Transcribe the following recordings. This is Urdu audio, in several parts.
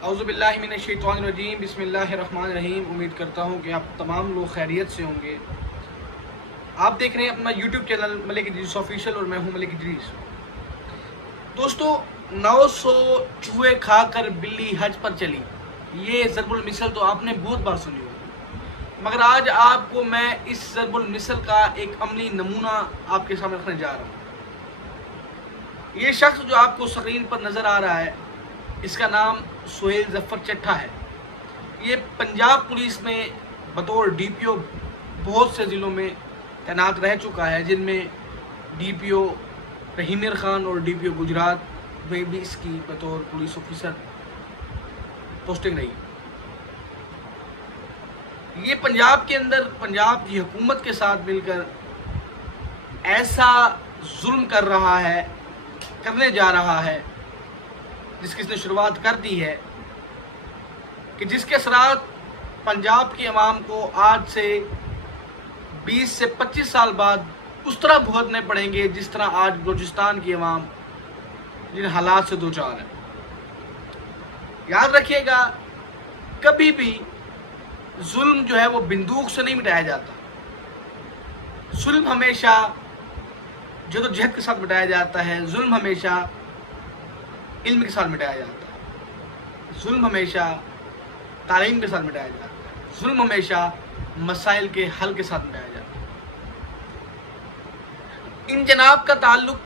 اعوذ باللہ من الشیطان الرجیم بسم اللہ الرحمن الرحیم۔ امید کرتا ہوں کہ آپ تمام لوگ خیریت سے ہوں گے۔ آپ دیکھ رہے ہیں اپنا یوٹیوب چینل ملک ادریس آفیشیل اور میں ہوں ملک ادریس۔ دوستو، 900 چوہے کھا کر بلی حج پر چلی، یہ ضرب المثل تو آپ نے بہت بار سنی ہوگی، مگر آج آپ کو میں اس ضرب المثل کا ایک عملی نمونہ آپ کے سامنے رکھنے جا رہا ہوں۔ یہ شخص جو آپ کو اسکرین پر نظر آ رہا ہے، اس کا نام سہیل ظفر چٹھا ہے۔ یہ پنجاب پولیس میں بطور ڈی پی او بہت سے ضلعوں میں تعینات رہ چکا ہے، جن میں ڈی پی او رحیم خان اور ڈی پی او گجرات میں بھی اس کی بطور پولیس آفیسر پوسٹنگ رہی۔ یہ پنجاب کے اندر پنجاب کی حکومت کے ساتھ مل کر ایسا ظلم کرنے جا رہا ہے جس کی اس نے شروعات کر دی ہے، کہ جس کے اثرات پنجاب کی عوام کو آج سے 20 سے 25 سال بعد اس طرح بھگتنے پڑیں گے جس طرح آج بلوچستان کی عوام جن حالات سے دوچار ہے۔ یاد رکھیے گا، کبھی بھی ظلم جو ہے وہ بندوق سے نہیں مٹایا جاتا۔ ظلم ہمیشہ جدوجہد کے ساتھ مٹایا جاتا ہے، ظلم ہمیشہ علم کے ساتھ مٹایا جاتا ہے، ظلم ہمیشہ تعلیم کے ساتھ مٹایا جاتا ہے، ظلم ہمیشہ مسائل کے حل کے ساتھ مٹایا جاتا ہے۔ ان جناب کا تعلق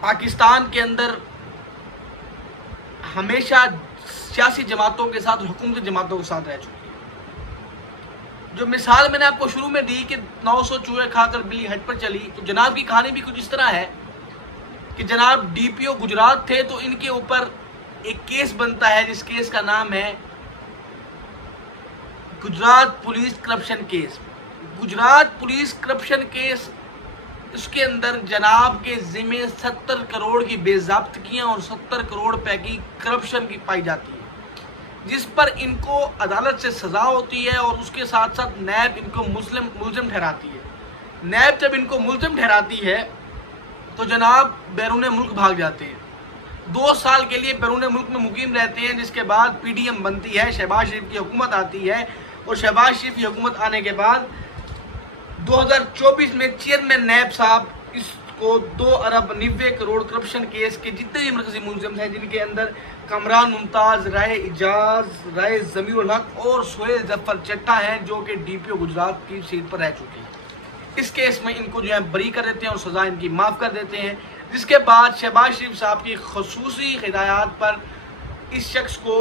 پاکستان کے اندر ہمیشہ سیاسی جماعتوں کے ساتھ، حکومتی جماعتوں کے ساتھ رہ چکی ہے۔ جو مثال میں نے آپ کو شروع میں دی کہ 900 چوہے کھا کر بلی حج پر چلی، تو جناب کی کہانی بھی کچھ اس طرح ہے کہ جناب ڈی پی او گجرات تھے، تو ان کے اوپر ایک کیس بنتا ہے جس کیس کا نام ہے Gujarat police corruption case. Gujarat police corruption case, اس کے اندر جناب کے ذمے 70 کروڑ کی بے ضابطگیاں اور 70 کروڑ روپے کی کرپشن کی پائی جاتی ہے، جس پر ان کو عدالت سے سزا ہوتی ہے، اور اس کے ساتھ ساتھ نیب ان کو ملزم ٹھہراتی ہے۔ نیب جب ان کو ملزم ٹھہراتی ہے تو جناب بیرون ملک بھاگ جاتے ہیں، 2 سال کے لیے بیرون ملک میں مقیم رہتے ہیں، جس کے بعد پی ڈی ایم بنتی ہے، شہباز شریف کی حکومت آتی ہے، اور شہباز شریف کی حکومت آنے کے بعد 2024 میں چیئرمین نیب صاحب اس کو 2 ارب 90 کروڑ کرپشن کیس کے جتنے بھی مرکزی ملزم ہیں، جن کے اندر کامران ممتاز، رائے اعجاز، رائے ضمیر الحق اور سہیل ظفر چٹھا ہیں، جو کہ ڈی پی او گجرات کی سیٹ پر رہ چکے ہیں۔ اس کیس میں ان کو جو ہے بری کر دیتے ہیں اور سزا ان کی معاف کر دیتے ہیں، جس کے بعد شہباز شریف صاحب کی خصوصی ہدایات پر اس شخص کو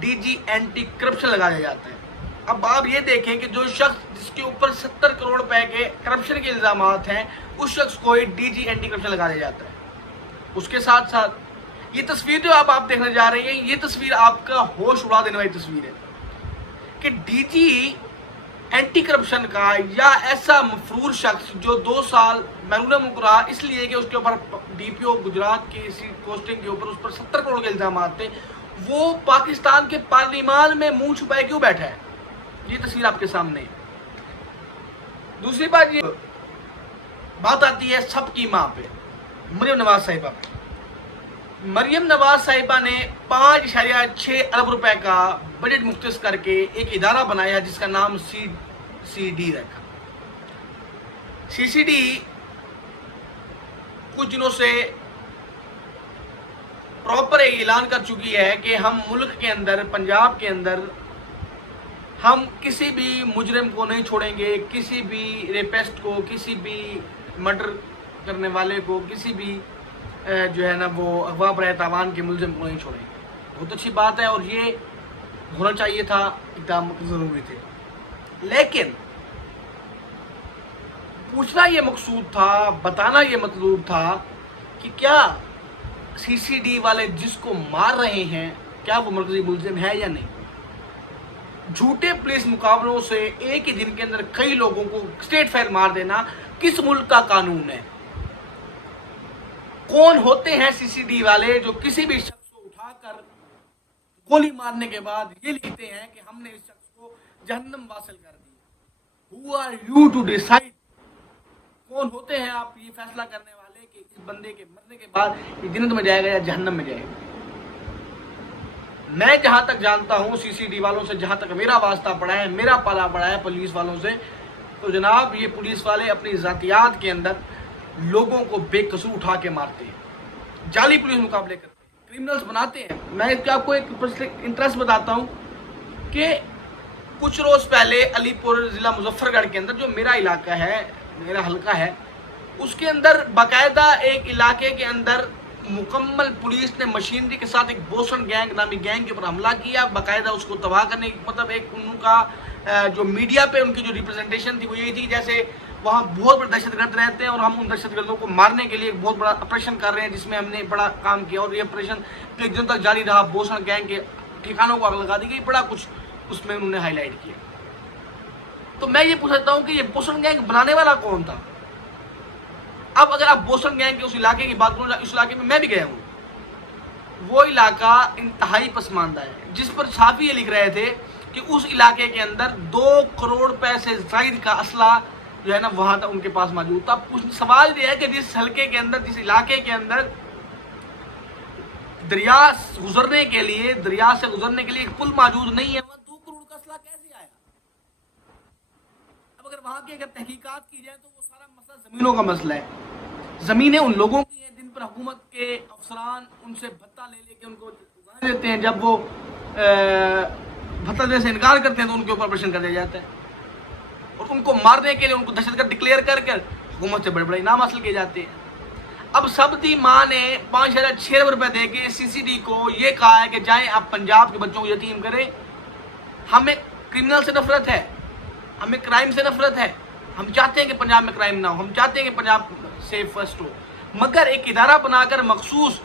ڈی جی اینٹی کرپشن لگا دیا جاتا ہے۔ اب آپ یہ دیکھیں کہ جو شخص جس کے اوپر 70 کروڑ روپے کے کرپشن کے الزامات ہیں، اس شخص کو ڈی جی اینٹی کرپشن لگا دیا جاتا ہے۔ اس کے ساتھ ساتھ یہ تصویر جو آپ دیکھنے جا رہے ہیں، یہ تصویر آپ کا ہوش اڑا دینے والی تصویر ہے کہ ڈی جی اینٹی کرپشن کا یا ایسا مفرور شخص جو 2 سال بیرون ملک رہا، اس لیے کہ اس کے اوپر ڈی پی او گجرات کی اسی پوسٹنگ کے اوپر اس پر 70 کروڑ کے الزامات تھے، وہ پاکستان کے پارلیمان میں منہ چھپائے کیوں بیٹھا ہے؟ یہ تصویر آپ کے سامنے ہے۔ دوسری بات، یہ بات آتی ہے سب کی ماں پہ، مریم نواز صاحبہ پہ۔ مریم نواز صاحبہ نے 5.6 ارب روپے کا بجٹ مختص کر کے ایک ادارہ بنایا جس کا نام سی ڈی رکھا۔ سی ڈی کچھ دنوں سے پراپر اعلان کر چکی ہے کہ ہم ملک کے اندر، پنجاب کے اندر، ہم کسی بھی مجرم کو نہیں چھوڑیں گے، کسی بھی ریپسٹ کو، کسی بھی مرڈر کرنے والے کو، کسی بھی جو ہے نا وہ اغوا برائے تاوان کے ملزم کو نہیں چھوڑیں گے۔ بہت اچھی بات ہے، اور یہ ہونا چاہیے تھا، اقدام ضروری تھے، لیکن پوچھنا یہ مقصود تھا، بتانا یہ مطلوب تھا کہ کیا سی ڈی والے جس کو مار رہے ہیں، کیا وہ مرکزی ملزم ہے یا نہیں؟ جھوٹے پولیس مقابلوں سے ایک ہی دن کے اندر کئی لوگوں کو اسٹیٹ فائر مار دینا کس ملک کا قانون ہے؟ کون ہوتے ہیں سی ڈی والے جو کسی بھی شخص کو اٹھا کر گولی مارنے کے بعد یہ لکھتے ہیں کہ ہم نے اس شخص کو جہنم واصل کر دی؟ Who are you to decide؟ کون ہوتے ہیں آپ یہ فیصلہ کرنے والے کہ اس بندے کے مرنے کے بعد یہ جنت میں جائے گا یا جہنم میں جائے گا؟ میں جہاں تک جانتا ہوں سی سی ڈی والوں سے جہاں تک میرا واسطہ پڑا ہے, میرا پالا پڑا ہے پولیس والوں سے, تو جناب یہ پولیس والے اپنی ذاتیات کے اندر لوگوں کو بے قصور اٹھا کے مارتے ہیں, جعلی پولیس مقابلے کرتے ہیں, کرمنلز بناتے ہیں. میں آپ کو ایک انٹرسٹ بتاتا ہوں کہ کچھ روز پہلے علی پور ضلع مظفر گڑھ کے اندر جو میرا علاقہ ہے, میرا حلقہ ہے, اس کے اندر باقاعدہ ایک علاقے کے اندر مکمل پولیس نے مشینری کے ساتھ ایک بوسن گینگ نامی گینگ کے اوپر حملہ کیا, باقاعدہ اس کو تباہ کرنے کی, مطلب ایک ان کا جو میڈیا پہ ان کی جو ریپرزنٹیشن تھی وہ یہی تھی جیسے وہاں بہت بڑے دہشت گرد رہتے ہیں اور ہم ان دہشت گردوں کو مارنے کے لیے ایک بہت بڑا آپریشن کر رہے ہیں جس میں ہم نے بڑا کام کیا, اور یہ آپریشن کئی دن تک جاری رہا. بوسن گینگ کے ٹھکانوں کو آگ لگا دی گئی, بڑا کچھ اس میں انہوں نے ہائی لائٹ کیا. تو میں یہ پوچھ سکتا ہوں کہ یہ بوسن گینگ بنانے والا کون تھا؟ اب اگر آپ بوسن گینگ کے اس علاقے کی بات کرو, اس علاقے میں میں بھی گیا ہوں, وہ علاقہ انتہائی پسماندہ ہے, جس پر صحافی یہ لکھ رہے تھے کہ اس علاقے کے اندر 2 کروڑ روپے سے زائد کا اسلحہ جو ہے نا وہاں تک ان کے پاس موجود تھا. سوال یہ ہے کہ جس حلقے کے اندر, جس علاقے کے اندر دریا سے گزرنے کے لیے ایک پل موجود نہیں ہے, وہاں 2 کروڑ کا اسلحہ کیسے آیا؟ اب اگر وہاں کی اگر تحقیقات کی جائے تو وہ سارا مسئلہ زمینوں کا مسئلہ ہے. زمینیں ان لوگوں کی ہیں جن پر حکومت کے افسران ان سے بھتہ لے کے ان کو دیتے ہیں, جب وہ بھتہ دینے سے انکار کرتے ہیں تو ان کے اوپر آپریشن کر دیا جاتا ہے, اور ان کو مارنے کے لیے ان کو دہشت گرد ڈکلیئر کر کر حکومت سے بڑے بڑے انعام حاصل کیے جاتے ہیں. اب سبدی ماں نے 5,600 روپے دے کے سی سی ڈی کو یہ کہا ہے کہ جائیں آپ پنجاب کے بچوں کو یتیم کریں. ہمیں کرمنل سے نفرت ہے, ہمیں کرائم سے نفرت ہے, ہم چاہتے ہیں کہ پنجاب میں کرائم نہ ہو, ہم چاہتے ہیں کہ پنجاب سیف فرسٹ ہو, مگر ایک ادارہ بنا کر مخصوص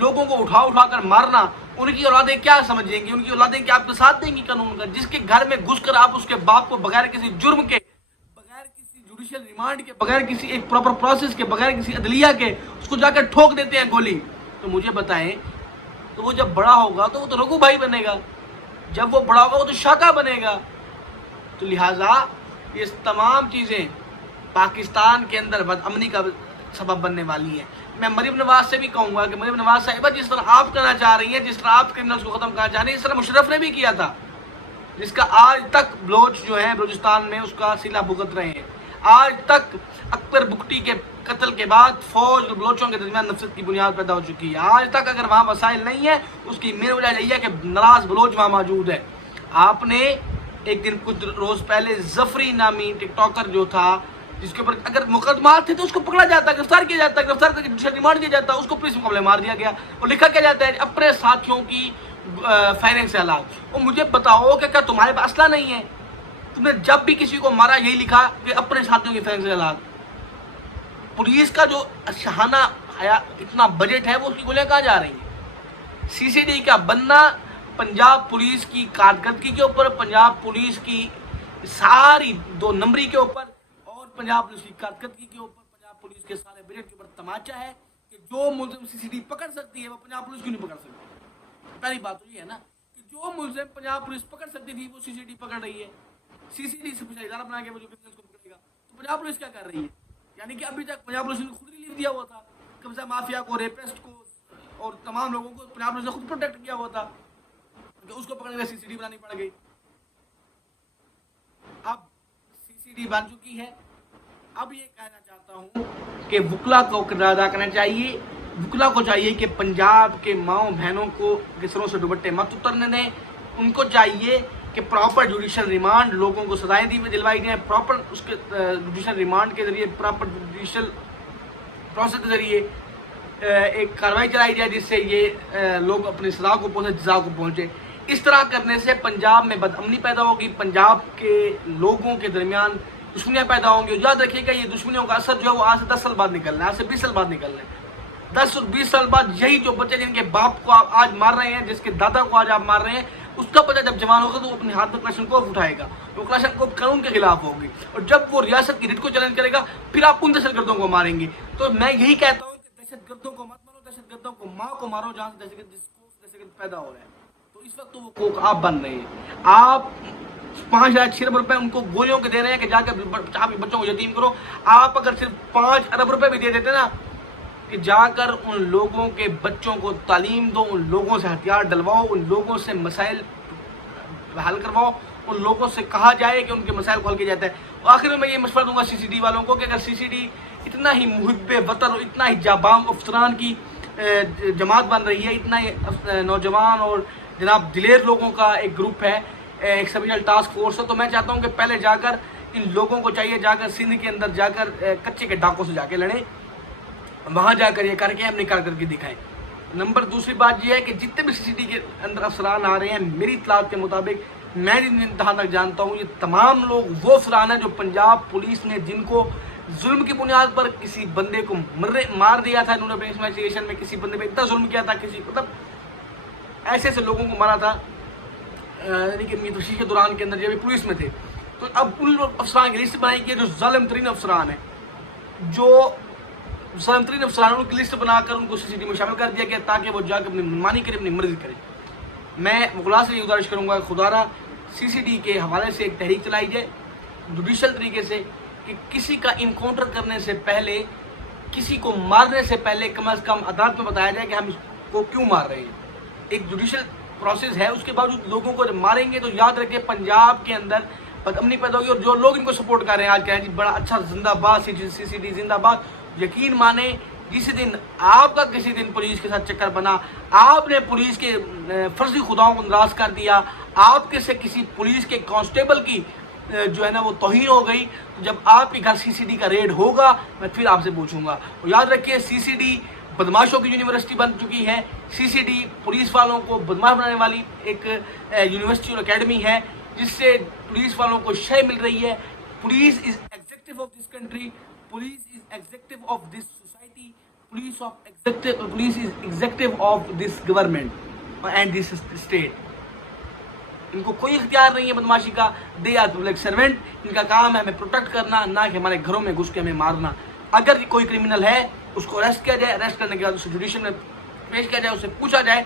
لوگوں کو اٹھا کر مارنا, ان کی اولادیں کیا سمجھیں گی؟ ان کی اولادیں کیا آپ کے ساتھ دیں گی قانون کا؟ جس کے گھر میں گھس کر آپ اس کے باپ کو بغیر کسی جرم کے, بغیر کسی جوڈیشل ریمانڈ کے, بغیر کسی ایک پراپر پروسیس کے, بغیر کسی عدلیہ کے اس کو جا کر ٹھوک دیتے ہیں گولی, تو مجھے بتائیں تو وہ جب بڑا ہوگا تو وہ تو رگو بھائی بنے گا, جب وہ بڑا ہوگا وہ تو شاکا بنے گا. تو لہٰذا یہ تمام چیزیں پاکستان کے اندر بدامنی کا سبب بننے والی ہیں. میں مریم نواز سے بھی کہوں گا کہ مریم نواز صاحبہ جس طرح آپ کرنا چاہ رہی ہیں, جس طرح آپ کرمنلز کو ختم کرنا چاہ رہی ہیں, اس طرح مشرف نے بھی کیا تھا, جس کا آج تک بلوچ جو ہیں بلوچستان میں اس کا صلہ بھگت رہے ہیں. آج تک اکبر بگٹی کے قتل کے بعد فوج اور بلوچوں کے درمیان نفرت کی بنیاد پیدا ہو چکی ہے. آج تک اگر وہاں وسائل نہیں ہے اس کی مین وجہ یہی ہے کہ ناراض بلوچ وہاں موجود ہے. آپ نے ایک دن کچھ روز پہلے ظفری نامی ٹک ٹاکر جو تھا, جس کے اوپر اگر مقدمات تھے تو اس کو پکڑا جاتا, گرفتار کیا جاتا, گرفتار کر کے جوڈیشل ریمانڈ دیا جاتا, اس کو پولیس مقابلے مار دیا گیا, اور لکھا کیا جاتا ہے اپنے ساتھیوں کی فائرنگ سے ہلاک. اور مجھے بتاؤ کہ کیا تمہارے پاس اسلحہ نہیں ہے؟ تم نے جب بھی کسی کو مارا یہی لکھا کہ اپنے ساتھیوں کی فائرنگ سے ہلاک. پولیس کا جو شہانہ اتنا بجٹ ہے وہ اس کی گولیاں کہاں جا رہی ہیں؟ سی سی ڈی کا بننا پنجاب پولیس کی کارکردگی کے اوپر, پنجاب پولیس کی ساری 2 نمبری کے اوپر, اور پنجاب پولیس کی کارکردگی کے اوپر, پنجاب پولیس کے سارے بجٹ کے اوپر تماچا ہے کہ جو ملزم سی سی ڈی پکڑ سکتی ہے وہ پنجاب پولیس کیوں نہیں پکڑ سکتی؟ پہلی بات تو یہ ہے نا کہ جو ملزم پنجاب پولیس پکڑ سکتی تھی وہ سی سی ڈی پکڑ رہی ہے. سی سی ڈی سے پوچھا ادارہ بنا کے وہ جو کرمنلز کو پکڑے گا, تو پنجاب پولیس کیا کر رہی ہے؟ یعنی کہ ابھی تک پنجاب پولیس نے خود ریلیف دیا ہوا تھا, قبضہ مافیا کو, ریپسٹ کو اور تمام لوگوں کو پنجاب پولیس نے خود پروٹیکٹ کیا ہوا تھا, کہ اس کو پکڑنے میں سی سی ڈی بنانی پڑ گئی. اب سی سی ڈی بن چکی ہے. اب یہ کہنا چاہتا ہوں کہ وکلا کو کردار ادا کرنا چاہیے. وکلا کو چاہیے کہ پنجاب کے ماؤں بہنوں کو سروں سے دوپٹے مت اترنے دیں. ان کو چاہیے کہ پراپر جوڈیشل ریمانڈ, لوگوں کو سزائیں دلوائی جائیں پراپر اس کے جوڈیشل ریمانڈ کے ذریعے, پراپر جوڈیشل پروسیس کے ذریعے ایک کارروائی چلائی جائے جس سے یہ لوگ اپنی سزا کو پہنچے, جزا کو پہنچے. اس طرح کرنے سے پنجاب میں بدامنی پیدا ہوگی, پنجاب کے لوگوں کے درمیان دشمنیاں پیدا ہوں گی. یاد رکھیے گا یہ دشمنیوں کا اثر جو ہے وہ آج سے 10 سال بعد نکلنا ہے, آج سے 20 سال بعد نکلنا ہے. 10 اور 20 سال بعد یہی جو بچے جن کے باپ کو آپ آج مار رہے ہیں, جس کے دادا کو آج آپ مار رہے ہیں, اس کا بچہ جب جوان ہوگا تو وہ اپنے ہاتھ میں کلاشن کوف اٹھائے گا, وہ کلاشن کوف قانون کے خلاف ہوگی, اور جب وہ ریاست کی ریٹ کو چیلنج کرے گا پھر آپ ان دہشت گردوں کو ماریں گے. تو میں یہی کہتا ہوں کہ دہشت گردوں کو مت مارو, دہشت گردوں کو ماں کو مارو جہاں سے دہشت گرد پیدا ہو رہے ہیں. تو اس وقت تو وہ کوک آپ بن رہے ہیں. آپ 5,600 روپے ان کو گولیوں کے دے رہے ہیں کہ جا کے بچوں کو یتیم کرو. آپ اگر صرف 5 ارب روپے بھی دے دیتے نا کہ جا کر ان لوگوں کے بچوں کو تعلیم دو، ان لوگوں سے ہتھیار ڈلواؤ، ان لوگوں سے مسائل حل کرواؤ، ان لوگوں سے کہا جائے کہ ان کے مسائل کو حل کیا جاتا ہے۔ اور آخر میں یہ مشورہ دوں گا سی سی ڈی والوں کو کہ اگر سی سی ڈی اتنا ہی محب وطن اور اتنا ہی جابام افسران کی جماعت بن رہی ہے، اتنا ہی نوجوان اور جناب دلیر لوگوں کا ایک گروپ ہے، ایک اسپیشل ٹاسک فورس ہے، تو میں چاہتا ہوں کہ پہلے جا کر ان لوگوں کو چاہیے جا کر سندھ کے اندر جا کر کچے کے ڈاکوں سے جا کے لڑیں، وہاں جا کر یہ کر کے ہم نکال کر کے دکھائیں۔ نمبر دوسری بات یہ ہے کہ جتنے بھی سی سی ڈی کے اندر افسران آ رہے ہیں، میری اطلاعات کے مطابق میں جہاں تک جانتا ہوں، یہ تمام لوگ وہ افسران ہیں جو پنجاب پولیس نے جن کو ظلم کی بنیاد پر کسی بندے کو مار دیا تھا، انہوں نے اپنے انویسٹیگیشن میں کسی بندے پہ اتنا ظلم کیا تھا، کسی مطلب ایسے ایسے لوگوں کو مارا تھا، یعنی کہ میت وشی کے دوران کے اندر جب پولیس میں تھے، تو اب ان افسران کی لسٹ بنائی گئی جو ظالم ترین افسران ہیں، جو ظالم ترین افسران کی لسٹ بنا کر ان کو سی سی ڈی میں شامل کر دیا گیا تاکہ وہ جا کے اپنی منمانی کرے، اپنی مرضی کرے۔ میں مغلا سے یہ گزارش کروں گا خدا را سی سی ڈی کے حوالے سے ایک تحریک چلائی جائے جوڈیشل طریقے سے کہ کسی کا انکاؤنٹر کرنے سے پہلے، کسی کو مارنے سے پہلے کم از کم عدالت میں بتایا جائے کہ ہم اس کو کیوں مار رہے ہیں۔ ایک جوڈیشل پروسیس ہے، اس کے باوجود لوگوں کو جب ماریں گے تو یاد رکھیں پنجاب کے اندر بدامنی پیدا ہوگی، اور جو لوگ ان کو سپورٹ کر رہے ہیں آج کہہ رہے ہیں جی بڑا اچھا زندہ باد سی سی ڈی زندہ باد، یقین مانیں جس دن آپ کا کسی دن پولیس کے ساتھ چکر بنا، آپ نے پولیس کے فرضی خداؤں کو ناراض کر دیا، آپ کے سے کسی پولیس کے کانسٹیبل کی جو ہے نا وہ توہین ہو گئی، تو جب آپ کے گھر سی سی ڈی کا ریڈ ہوگا میں پھر آپ سے پوچھوں گا۔ اور یاد رکھیے سی سی ڈی بدماشوں کی یونیورسٹی بن چکی ہے، سی سی ڈی پولیس والوں کو بدماش بنانے والی ایک یونیورسٹی اور اکیڈمی ہے جس سے پولیس والوں کو شے مل رہی ہے۔ Police is executive of this country, police is executive of this society, police is executive of this government and this state. ان کو کوئی اختیار نہیں ہے بدماشی کا، دے آر پبلک سرونٹ، ان کا کام ہے ہمیں پروٹیکٹ کرنا، نہ کہ ہمارے گھروں میں گھس کے ہمیں مارنا۔ اگر کوئی کرمنل ہے اس کو اریسٹ کیا جائے، اریسٹ کرنے کے بعد اسے جوڈیشل میں پیش کیا جائے، اسے پوچھا جائے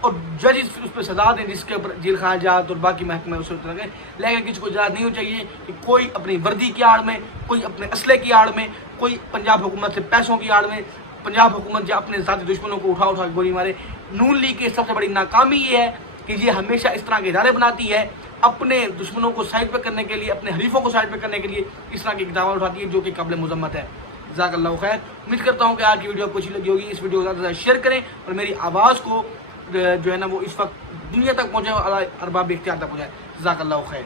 اور ججز پھر اس پہ سزا دیں جس کے اوپر جیل خانہ جات اور باقی محکمے اسے لگے۔ لیکن کسی کو اجازت نہیں ہونی چاہیے کہ کوئی اپنی وردی کی آڑ میں، کوئی اپنے اسلحے کی آڑ میں، کوئی پنجاب حکومت سے پیسوں کی آڑ میں پنجاب حکومت یا اپنے ذاتی دشمنوں کو اٹھا کے گولی مارے۔ نون لیگ کی سب سے بڑی ناکامی یہ ہے کہ یہ ہمیشہ اس طرح کے ادارے بناتی ہے، اپنے دشمنوں کو سائڈ پہ کرنے کے لیے، اپنے حریفوں کو سائڈ پہ کرنے کے لیے اس طرح کے اقدامات اٹھاتی ہے جو کہ قابل مذمت ہے۔ جزاک اللہ خیر۔ امید کرتا ہوں کہ آج کی ویڈیو آپ کو اچھی لگی ہوگی، اس ویڈیو کو زیادہ سے زیادہ شیئر کریں اور میری آواز کو جو ہے نا وہ اس وقت دنیا تک پہنچے، ارباب اختیار تک پہنچائے۔ جزاک اللہ خیر۔